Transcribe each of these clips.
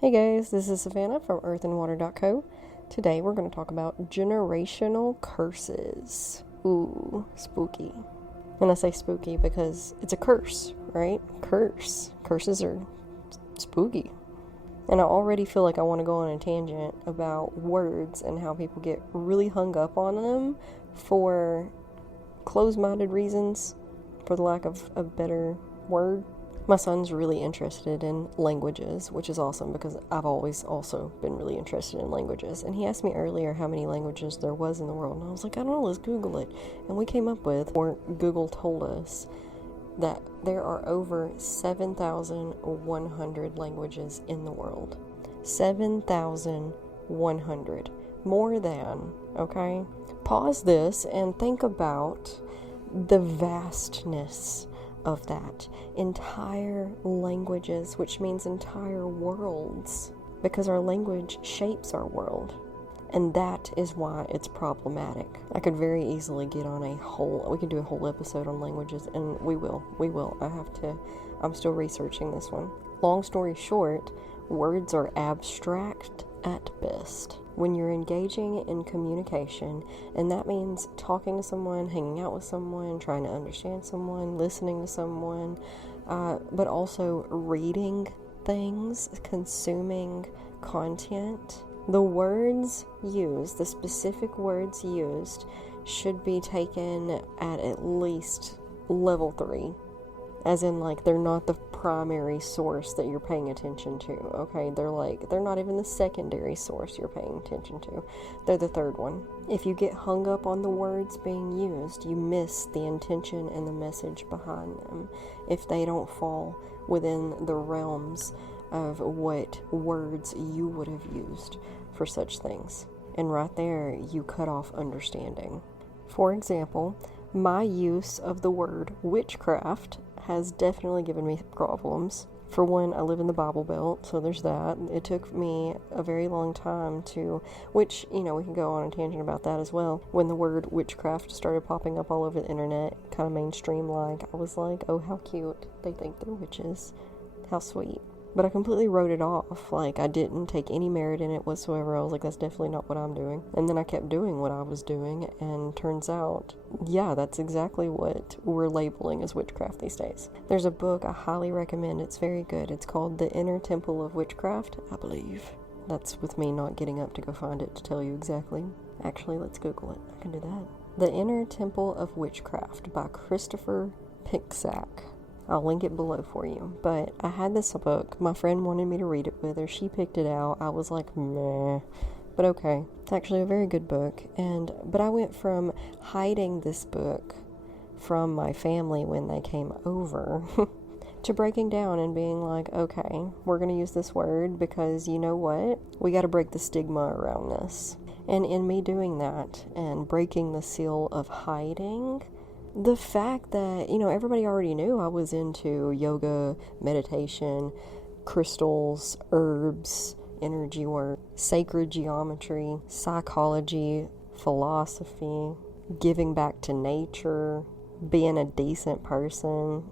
Hey guys, this is Savannah from earthandwater.co. Today we're going to talk about generational curses. Ooh, spooky. And I say spooky because it's a curse, right? Curse. Curses are spooky. And I already feel like I want to go on a tangent about words and how people get really hung up on them for closed-minded reasons, for the lack of a better word. My son's really interested in languages, which is awesome because I've always also been really interested in languages. And he asked me earlier how many languages there was in the world. And I was like, I don't know, let's Google it. And we came up with, or Google told us, that there are over 7,100 languages in the world. 7,100. More than, okay? Pause this and think about the vastness of that. Entire languages, which means entire worlds, because our language shapes our world, and that is why it's problematic. I could very easily we could do a whole episode on languages, and we will. I'm still researching this one. Long story short, words are abstract at best. When you're engaging in communication, and that means talking to someone, hanging out with someone, trying to understand someone, listening to someone, but also reading things, consuming content, the specific words used should be taken at least level 3. As in, like, they're not the primary source that you're paying attention to, okay? They're not even the secondary source you're paying attention to. They're the third one. If you get hung up on the words being used, you miss the intention and the message behind them if they don't fall within the realms of what words you would have used for such things. And right there, you cut off understanding. For example, my use of the word witchcraft has definitely given me problems. For one, I live in the Bible Belt, so there's that. It took me a very long time we can go on a tangent about that as well. When the word witchcraft started popping up all over the internet, kind of mainstream-like, I was like, oh, how cute. They think they're witches. How sweet. But I completely wrote it off. Like, I didn't take any merit in it whatsoever. I was like, that's definitely not what I'm doing. And then I kept doing what I was doing, and turns out, yeah, that's exactly what we're labeling as witchcraft these days. There's a book I highly recommend. It's very good. It's called The Inner Temple of Witchcraft, I believe. That's with me not getting up to go find it to tell you exactly. Actually, let's Google it. I can do that. The Inner Temple of Witchcraft by Christopher Picksack. I'll link it below for you. But I had this book. My friend wanted me to read it with her. She picked it out. I was like, meh. But okay. It's actually a very good book. But I went from hiding this book from my family when they came over to breaking down and being like, okay, we're going to use this word because you know what? We got to break the stigma around this. And in me doing that and breaking the seal of hiding, the fact that, everybody already knew I was into yoga, meditation, crystals, herbs, energy work, sacred geometry, psychology, philosophy, giving back to nature, being a decent person,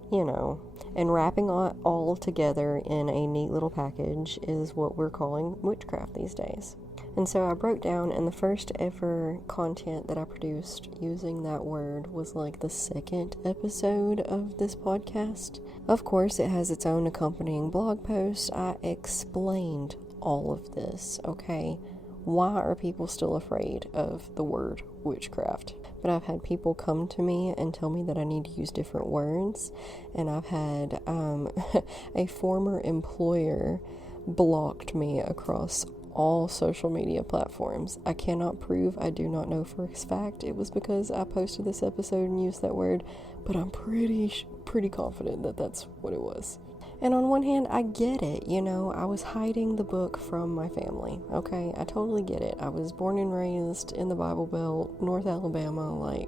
and wrapping it all together in a neat little package is what we're calling witchcraft these days. And so I broke down, and the first ever content that I produced using that word was like the second episode of this podcast. Of course, it has its own accompanying blog post. I explained all of this, okay? Why are people still afraid of the word witchcraft? But I've had people come to me and tell me that I need to use different words, and I've had a former employer blocked me across all social media platforms. I cannot prove, I do not know for a fact it was because I posted this episode and used that word, but I'm pretty confident that that's what it was. And on one hand, I get it, I was hiding the book from my family, okay? I totally get it. I was born and raised in the Bible Belt, North Alabama,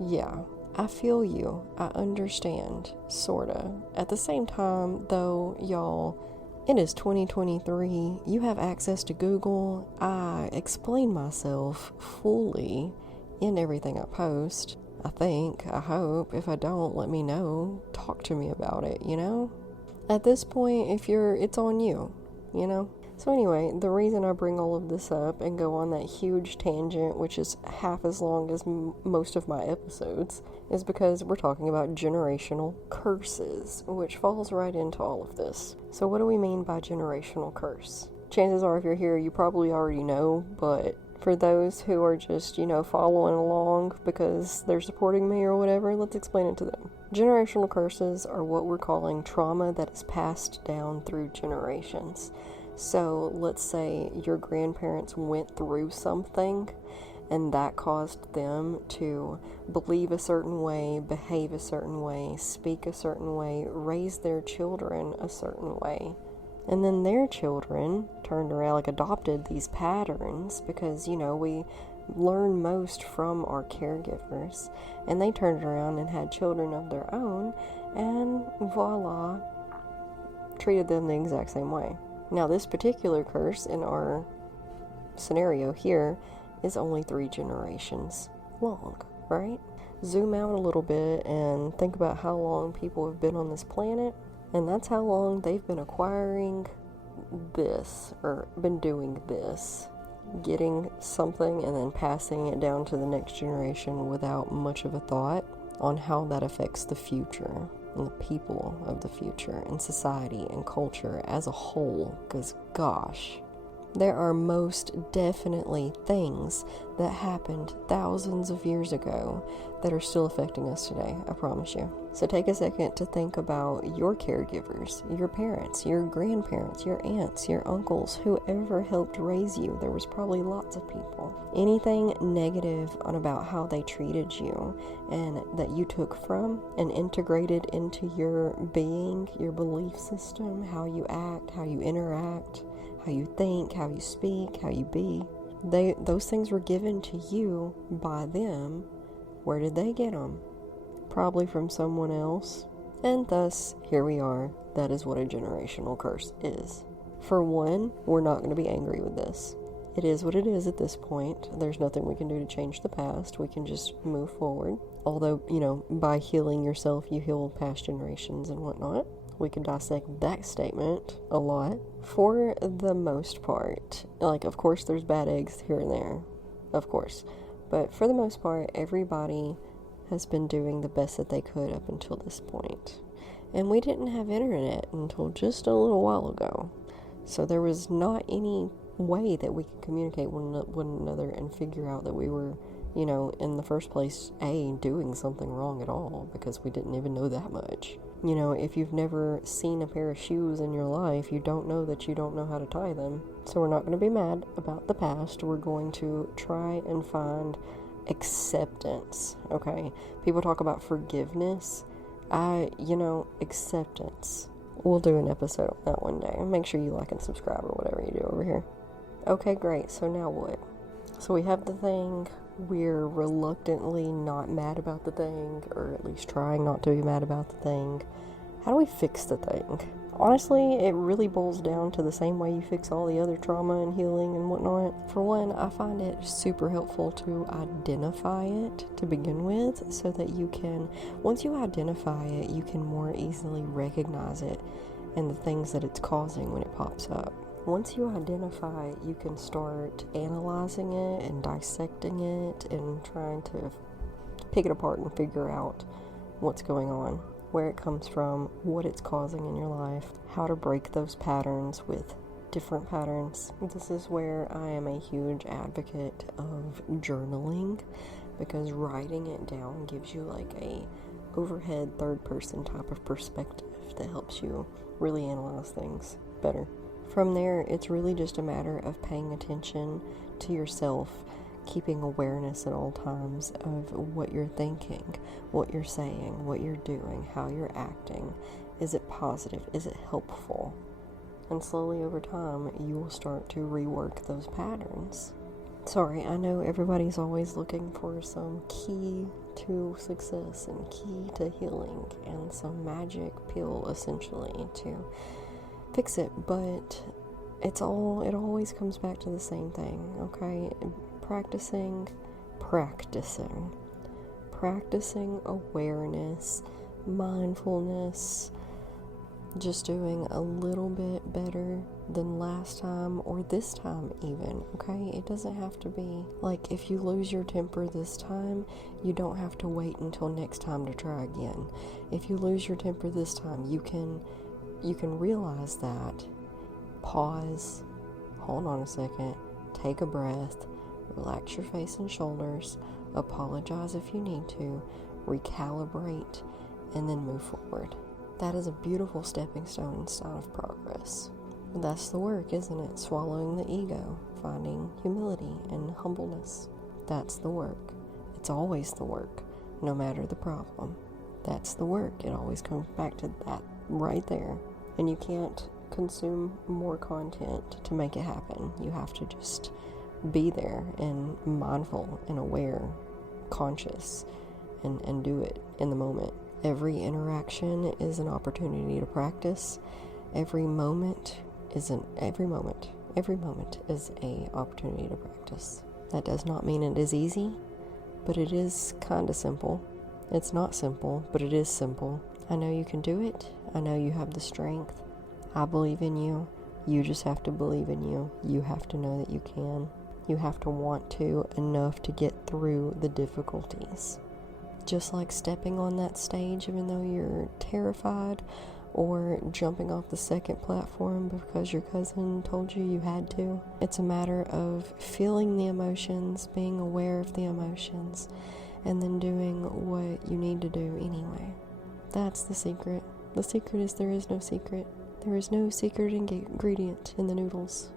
yeah, I feel you. I understand, sorta. At the same time, though, y'all, it is 2023. You have access to Google. I explain myself fully in everything I post. I hope. If I don't, let me know. Talk to me about it, At this point, it's on you. you know? So anyway, the reason I bring all of this up and go on that huge tangent, which is half as long as most of my episodes, is because we're talking about generational curses, which falls right into all of this. So what do we mean by generational curse? Chances are if you're here, you probably already know, but for those who are just, following along because they're supporting me or whatever, let's explain it to them. Generational curses are what we're calling trauma that is passed down through generations. So let's say your grandparents went through something and that caused them to believe a certain way, behave a certain way, speak a certain way, raise their children a certain way. And then their children turned around, adopted these patterns because, we learn most from our caregivers. And they turned around and had children of their own and voila, treated them the exact same way. Now, this particular curse in our scenario here is only 3 generations long, right? Zoom out a little bit and think about how long people have been on this planet, and that's how long they've been acquiring this, or been doing this, getting something and then passing it down to the next generation without much of a thought on how that affects the future and the people of the future and society and culture as a whole, because gosh, there are most definitely things that happened thousands of years ago that are still affecting us today, I promise you. So take a second to think about your caregivers, your parents, your grandparents, your aunts, your uncles, whoever helped raise you. There was probably lots of people. Anything negative about how they treated you and that you took from and integrated into your being, your belief system, how you act, how you interact, how you think, how you speak, how you be. Those things were given to you by them. Where did they get them? Probably from someone else. And thus, here we are. That is what a generational curse is. For one, we're not going to be angry with this. It is what it is at this point. There's nothing we can do to change the past. We can just move forward. Although, by healing yourself, you heal past generations and whatnot. We can dissect that statement a lot. For the most part, of course there's bad eggs here and there, of course. But for the most part, everybody has been doing the best that they could up until this point. And we didn't have internet until just a little while ago. So there was not any way that we could communicate with one another and figure out that we were, in the first place, doing something wrong at all, because we didn't even know that much. If you've never seen a pair of shoes in your life, you don't know that you don't know how to tie them. So we're not going to be mad about the past. We're going to try and find acceptance, okay? People talk about forgiveness. Acceptance. We'll do an episode on that one day. Make sure you like and subscribe or whatever you do over here. Okay, great. So now what? So we have the thing. We're reluctantly not mad about the thing, or at least trying not to be mad about the thing. How do we fix the thing? Honestly, it really boils down to the same way you fix all the other trauma and healing and whatnot. For one, I find it super helpful to identify it to begin with, so that you can, once you identify it, you can more easily recognize it and the things that it's causing when it pops up. Once you identify it, you can start analyzing it and dissecting it and trying to pick it apart and figure out what's going on, where it comes from, what it's causing in your life, how to break those patterns with different patterns. This is where I am a huge advocate of journaling, because writing it down gives you a overhead third person type of perspective that helps you really analyze things better. From there, it's really just a matter of paying attention to yourself, keeping awareness at all times of what you're thinking, what you're saying, what you're doing, how you're acting. Is it positive? Is it helpful? And slowly over time, you will start to rework those patterns. Sorry, I know everybody's always looking for some key to success and key to healing and some magic pill, essentially, to fix it, but it always comes back to the same thing, okay? Practicing awareness, mindfulness, just doing a little bit better than last time or this time even, okay? It doesn't have to be like if you lose your temper this time, you don't have to wait until next time to try again. If you lose your temper this time, you can realize that, pause, hold on a second, take a breath, relax your face and shoulders, apologize if you need to, recalibrate, and then move forward. That is a beautiful stepping stone and sign of progress. That's the work, isn't it? Swallowing the ego, finding humility and humbleness. That's the work. It's always the work, no matter the problem. That's the work. It always comes back to that right there. And you can't consume more content to make it happen. You have to just be there and mindful and aware, conscious, and do it in the moment. Every interaction is an opportunity to practice. Every moment is an opportunity to practice. That does not mean it is easy, but it is kind of simple. It's not simple, but it is simple. I know you can do it. I know you have the strength. I believe in you. You just have to believe in you. You have to know that you can. You have to want to enough to get through the difficulties. Just like stepping on that stage even though you're terrified, or jumping off the second platform because your cousin told you you had to. It's a matter of feeling the emotions, being aware of the emotions, and then doing what you need to do anyway. That's the secret. The secret is there is no secret. There is no secret ingredient in the noodles.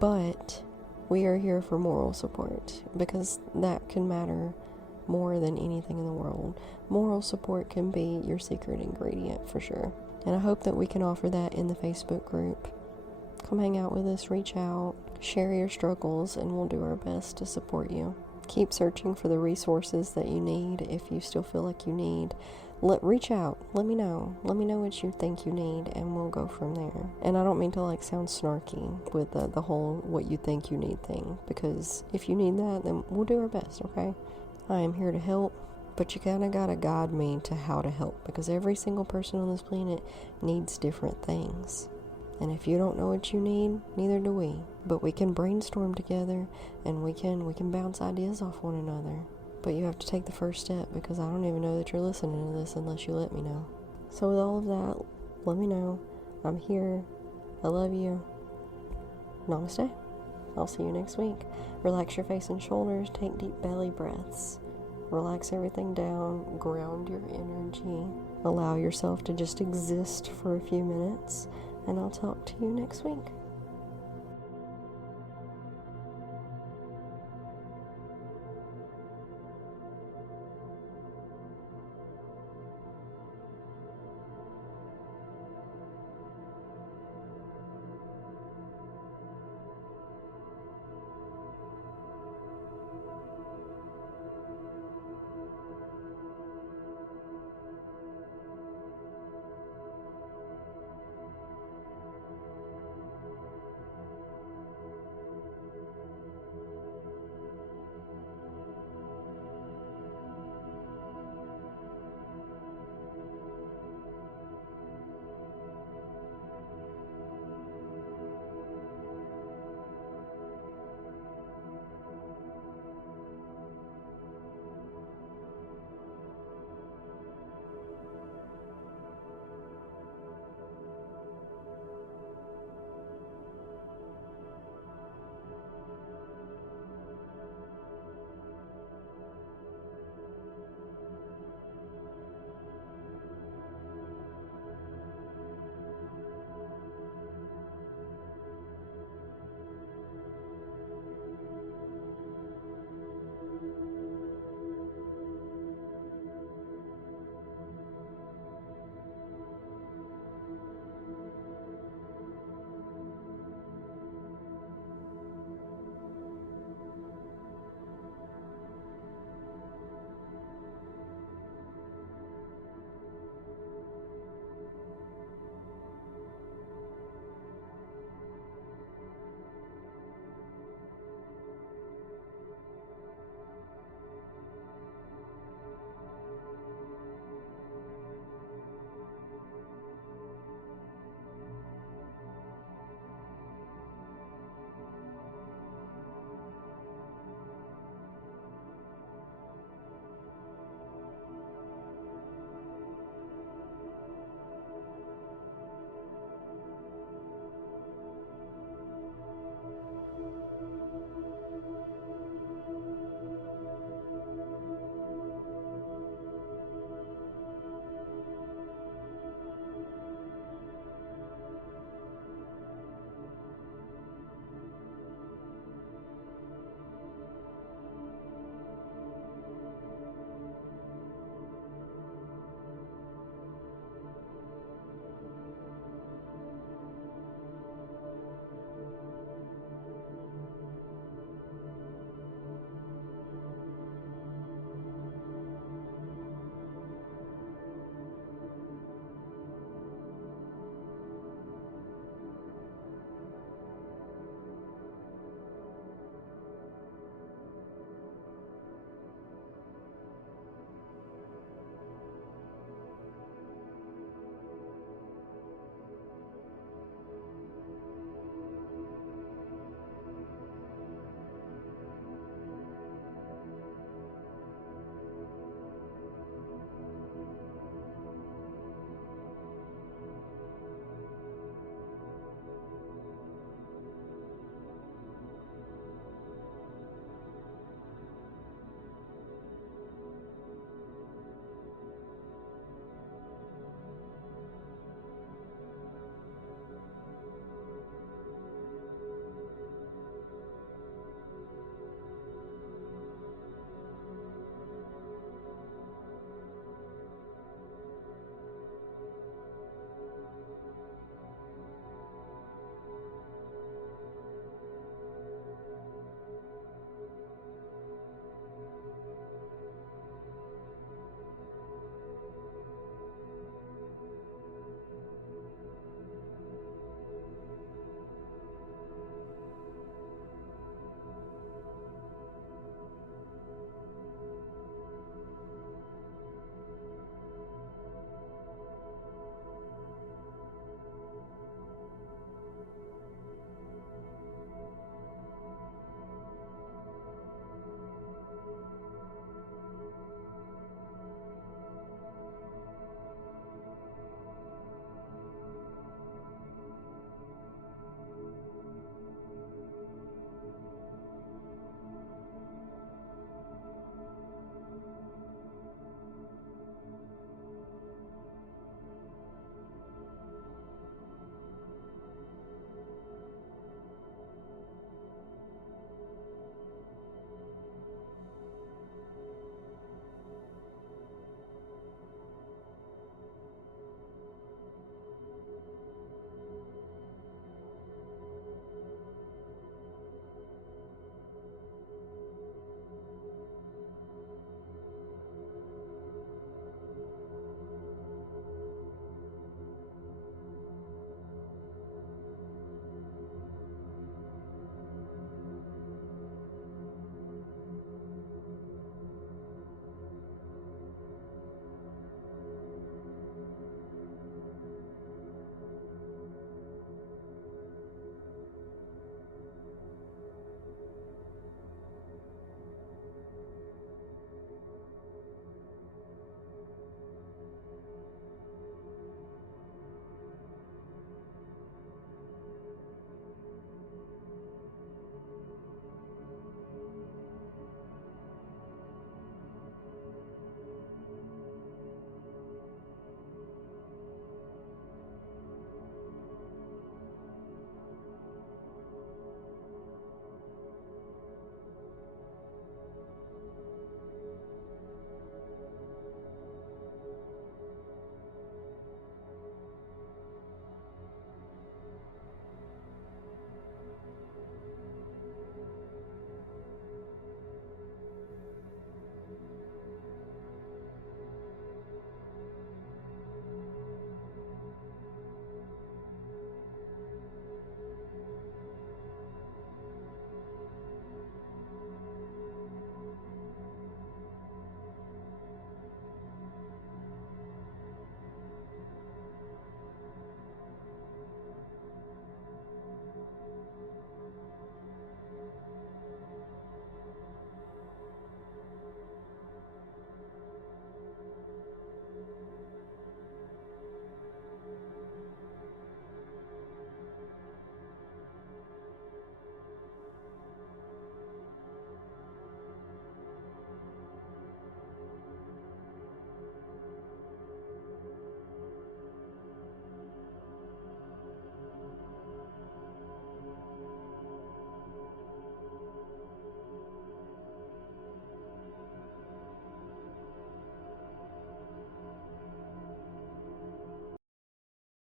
But we are here for moral support, because that can matter more than anything in the world. Moral support can be your secret ingredient for sure. And I hope that we can offer that in the Facebook group. Come hang out with us, reach out, share your struggles, and we'll do our best to support you. Keep searching for the resources that you need if you still feel like you need. Reach out. Let me know. Let me know what you think you need, and we'll go from there. And I don't mean to sound snarky with the whole what you think you need thing, because if you need that, then we'll do our best, okay? I am here to help, but you kind of got to guide me to how to help, because every single person on this planet needs different things. And if you don't know what you need, neither do we. But we can brainstorm together, and we can bounce ideas off one another. But you have to take the first step, because I don't even know that you're listening to this unless you let me know. So with all of that, let me know. I'm here. I love you. Namaste. I'll see you next week. Relax your face and shoulders. Take deep belly breaths. Relax everything down. Ground your energy. Allow yourself to just exist for a few minutes. And I'll talk to you next week.